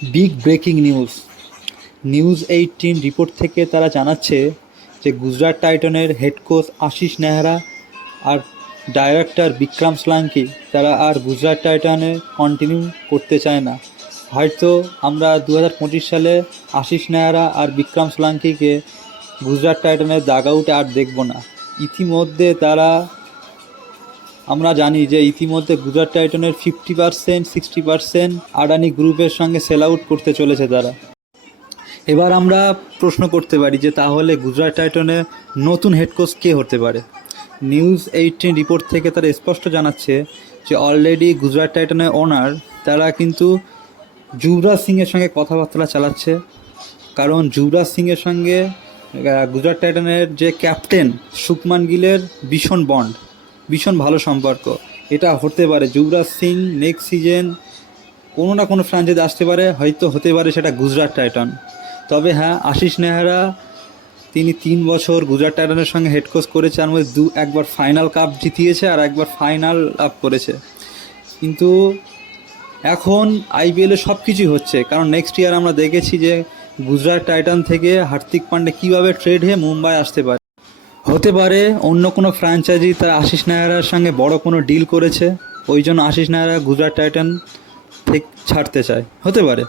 Big breaking news 18 report থেকে তারা জানাচ্ছে যে গুজরাট টাইটানের হেড কোচ আশিস নেহরা আর ডাইরেক্টর বিক্রম সোলাঙ্কি তারা আর গুজরাট টাইটানে কন্টিনিউ করতে চায় না। হয়তো আমরা 2025 সালে আশিস নেহরা আর বিক্রম সোলাঙ্কিকে গুজরাট টাইটানের দাগআউটে আর দেখব না। আমরা জানি যে ইতিমধ্যে গুজরাট টাইটানের 50-60% আদানি গ্রুপের সঙ্গে সেল আউট করতে চলেছে তারা। এবার আমরা প্রশ্ন করতে পারি যে তাহলে গুজরাট টাইটানের নতুন হেড কোচ কে হতে পারে। নিউজ 18 রিপোর্ট থেকে তারা স্পষ্ট জানাচ্ছে যে অলরেডি গুজরাট টাইটানের ওনার তারা কিন্তু যুবরাজ সিংয়ের সঙ্গে কথাবার্তা চালাচ্ছে, কারণ যুবরাজ সিংয়ের সঙ্গে গুজরাট টাইটানের যে ক্যাপ্টেন শুভমান গিলের ভীষণ ভালো সম্পর্ক। এটা হতে পারে যুবরাজ সিং নেক্সট সিজন কোনো না কোনো ফ্রাঞ্চাইজি আসতে পারে, হয়তো হতে পারে সেটা গুজরাট টাইটান। তবে হ্যাঁ, আশিস নেহরা তিনি 3 বছর গুজরাট টাইটানের সঙ্গে হেড কোচ করেছে, তার মধ্যে একবার ফাইনাল কাপ জিতিয়েছে আর একবার ফাইনাল আপ করেছে। কিন্তু এখন আইপিএলে সব কিছুই হচ্ছে, কারণ নেক্সট ইয়ার আমরা দেখেছি যে গুজরাট টাইটান থেকে হার্দিক পান্ডে কীভাবে ট্রেড হয়ে মুম্বাই আসতে পারে। হতে পারে অন্য কোনো ফ্র্যাঞ্চাইজি তার আশিস নেহরার সঙ্গে বড় কোনো ডিল করেছে, ওই জন্য আশিস নেহরা গুজরাট টাইটান থেকে ছাড়তে চায়, হতে পারে।